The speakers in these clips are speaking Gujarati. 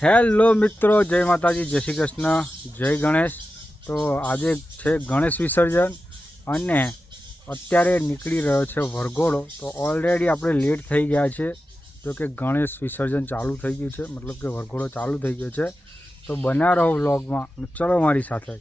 હેલો મિત્રો, જય માતાજી, જય શ્રી કૃષ્ણ, જય ગણેશ। તો આજે છે ગણેશ વિસર્જન અને અત્યારે નીકળી રહ્યો છે વરઘોડો। તો ઓલરેડી આપણે લેટ થઈ ગયા છે, જો કે ગણેશ વિસર્જન ચાલુ થઈ ગયું છે, મતલબ કે વરઘોડો ચાલુ થઈ ગયો છે। તો બના રહો વ્લોગમાં, ચલો મારી સાથે।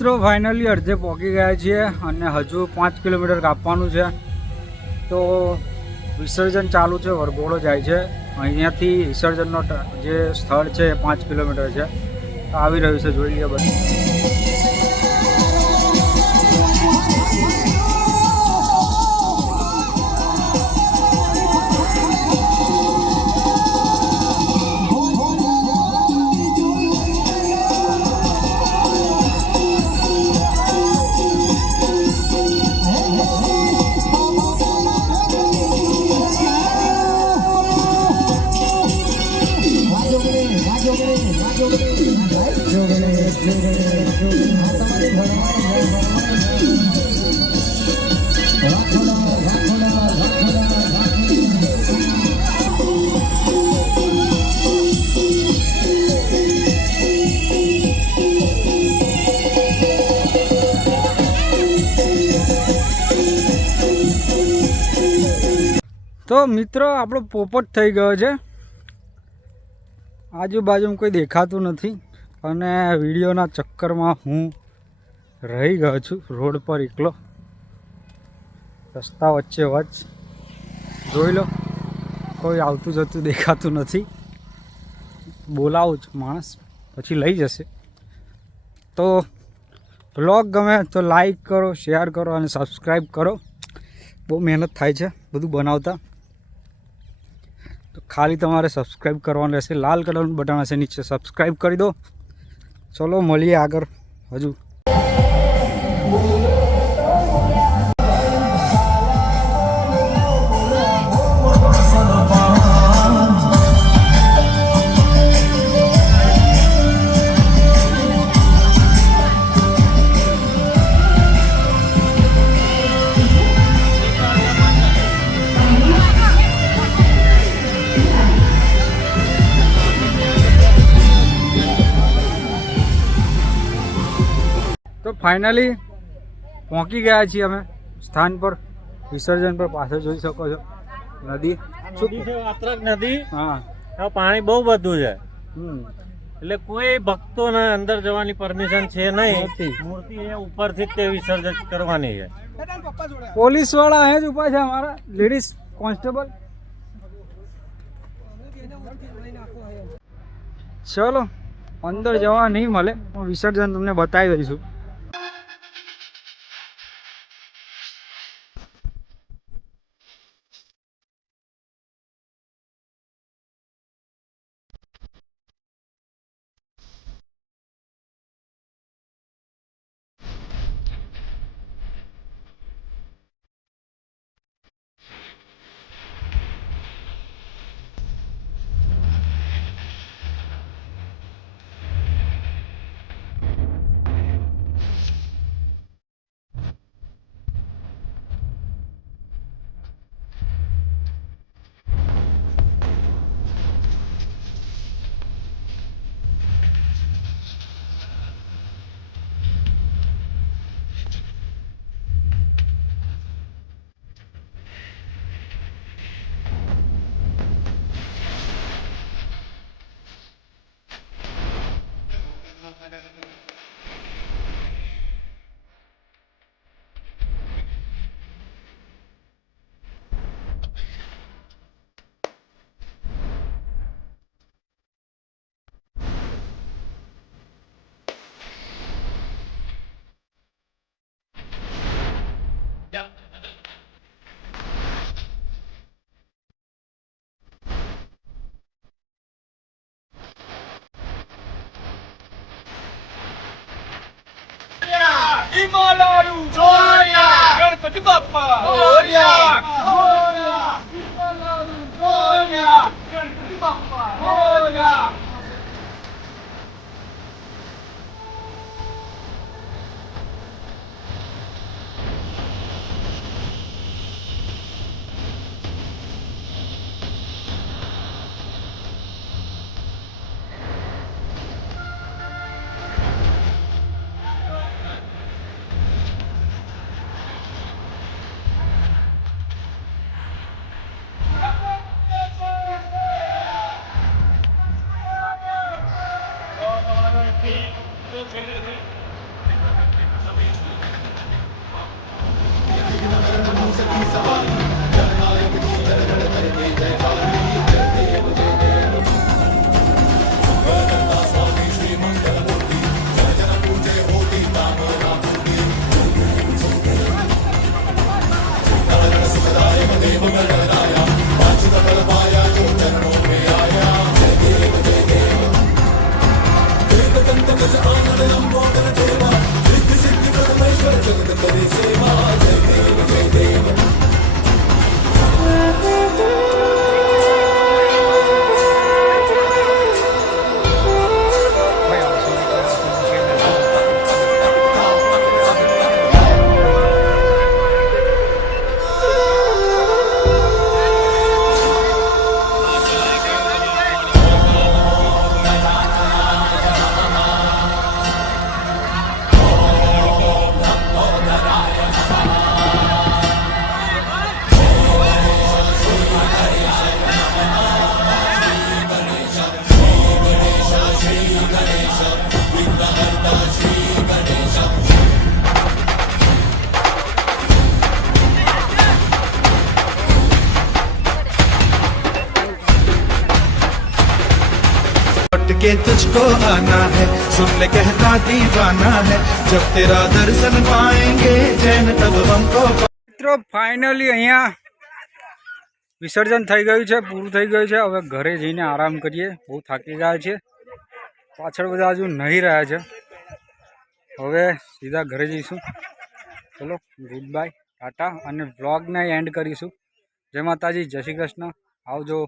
મિત્રો ફાઇનલી અડધે પહોંચી ગયા છીએ અને હજુ 5 કિલોમીટર કાપવાનું છે. તો વિસર્જન ચાલુ છે, વરઘોડો જાય છે અહીંયાથી. વિસર્જનનો જે સ્થળ છે એ 5 કિલોમીટર છે. તો આવી રહ્યું છે, જોઈ લઈએ બધું. તો મિત્રો આપણો પોપટ થઈ ગયો છે. આજુબાજુમાં કોઈ દેખાતું નથી અને વિડીયોના ચક્કરમાં હું રહી ગયો છું રોડ પર એકલો, રસ્તા વચ્ચે વચ્ચ. જોઈ લો, કોઈ આવતું જતું દેખાતું નથી. બોલાવું છું માણસ, પછી લઈ જશે. તો બ્લોગ ગમે તો લાઈક કરો, શેર કરો અને સબસ્ક્રાઈબ કરો. બહુ મહેનત થાય છે બધું બનાવતા. તો ખાલી તમારે સબસ્ક્રાઈબ કરવાનું રહેશે. લાલ કલરનું બટન હશે નીચે, સબસ્ક્રાઈબ કરી દો. ચલો મળીએ આગળ હજુ. તો ફાઇનલી પહોંચી ગયા છીએ અમે સ્થાન પર, વિસર્જન પર. પાછળ જોઈ શકો છો નદી છે, વાત્રક નદી. હા, પાણી બહુ બધું છે, એટલે કોઈ ભક્તોને અંદર જવાની પરમિશન છે નહીં. મૂર્તિ અહીંયા ઉપરથી જ તે વિસર્જન કરવાની છે. પોલીસ વાળા અહીં જ ઉભા છે, અમારા લેડીઝ કોન્સ્ટેબલ. ચલો અંદર જવા નહીં મળે, હું વિસર્જન તમને બતાવી દઈશું. ગણપતિ બાપ્પા મોરયા, ગણપતિ બાપ્પા મોરયા. लौट के तुझको आना है, सुन ले कहता दीवाना है, जब तेरा दर्शन पाएंगे जैन तब हमको। મિત્રો ફાઇનલી અહીંયા વિસર્જન થઈ ગયું છે, પૂરું થઈ ગયું છે। હવે ઘરે જઈને આરામ કરીએ, બહુ થાકી ગયા છે। પાછળ બધા હજુ નહીં રહ્યા છે। હવે સીધા ઘરે જઈશું। ચલો ગુડ બાય, ટાટા, અને વ્લોગને એન્ડ કરીશું। જય માતાજી, જય શ્રી કૃષ્ણ, આવજો।